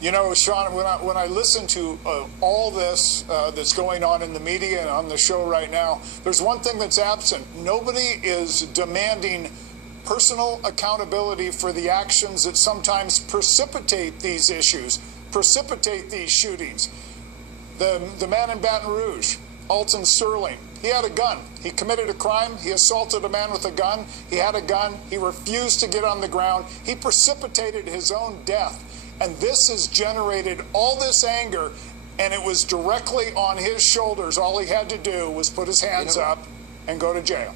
You know, Sean, when I listen to all this that's going on in the media and on the show right now, there's one thing that's absent. Nobody is demanding personal accountability for the actions that sometimes precipitate these issues, precipitate these shootings. The man in Baton Rouge, Alton Sterling, he had a gun. He committed a crime. He assaulted a man with a gun. He had a gun. He refused to get on the ground. He precipitated his own death. And this has generated all this anger, and it was directly on his shoulders. All he had to do was put his hands up and go to jail.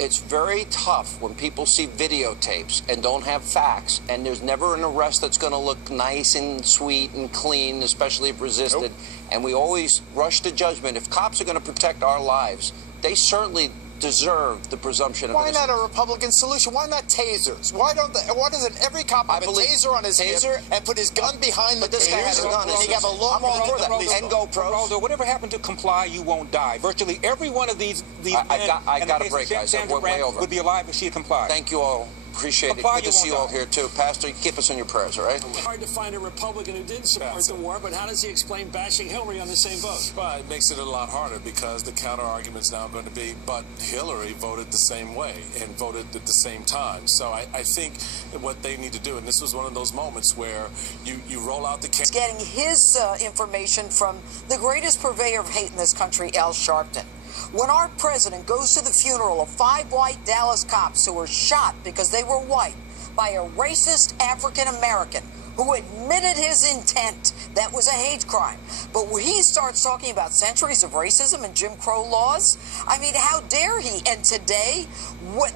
It's very tough when people see videotapes and don't have facts, and there's never an arrest that's going to look nice and sweet and clean, especially if resisted. Nope. And we always rush to judgment. If cops are going to protect our lives, they certainly deserve the presumption of innocence. Why not a Republican solution? Why not tasers? Why doesn't every cop have a taser on his hip and put his gun behind the this guy has a gun, and he have a lawnmower for that? And GoPros. Whatever happened to comply, you won't die. Virtually every one of these I got a break, guys. I'm way over. Would be alive if she had complied. Thank you all. Appreciate it. Good to see you all here, too. Pastor, keep us in your prayers, all right? Hard to find a Republican who didn't support the war, but how does he explain bashing Hillary on the same vote? Well, it makes it a lot harder because the counter-argument is now going to be, but Hillary voted the same way and voted at the same time. So I think what they need to do, and this was one of those moments where you roll out the case. Getting his information from the greatest purveyor of hate in this country, Al Sharpton. When our president goes to the funeral of 5 white Dallas cops who were shot because they were white by a racist African-American who admitted his intent, that was a hate crime. But when he starts talking about centuries of racism and Jim Crow laws, I mean, how dare he? And today,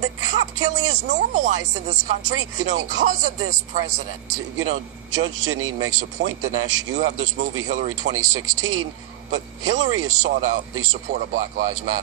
the cop killing is normalized in this country because of this president. You know, Judge Janine makes a point, Dinesh. You have this movie, Hillary 2016, but Hillary has sought out the support of Black Lives Matter.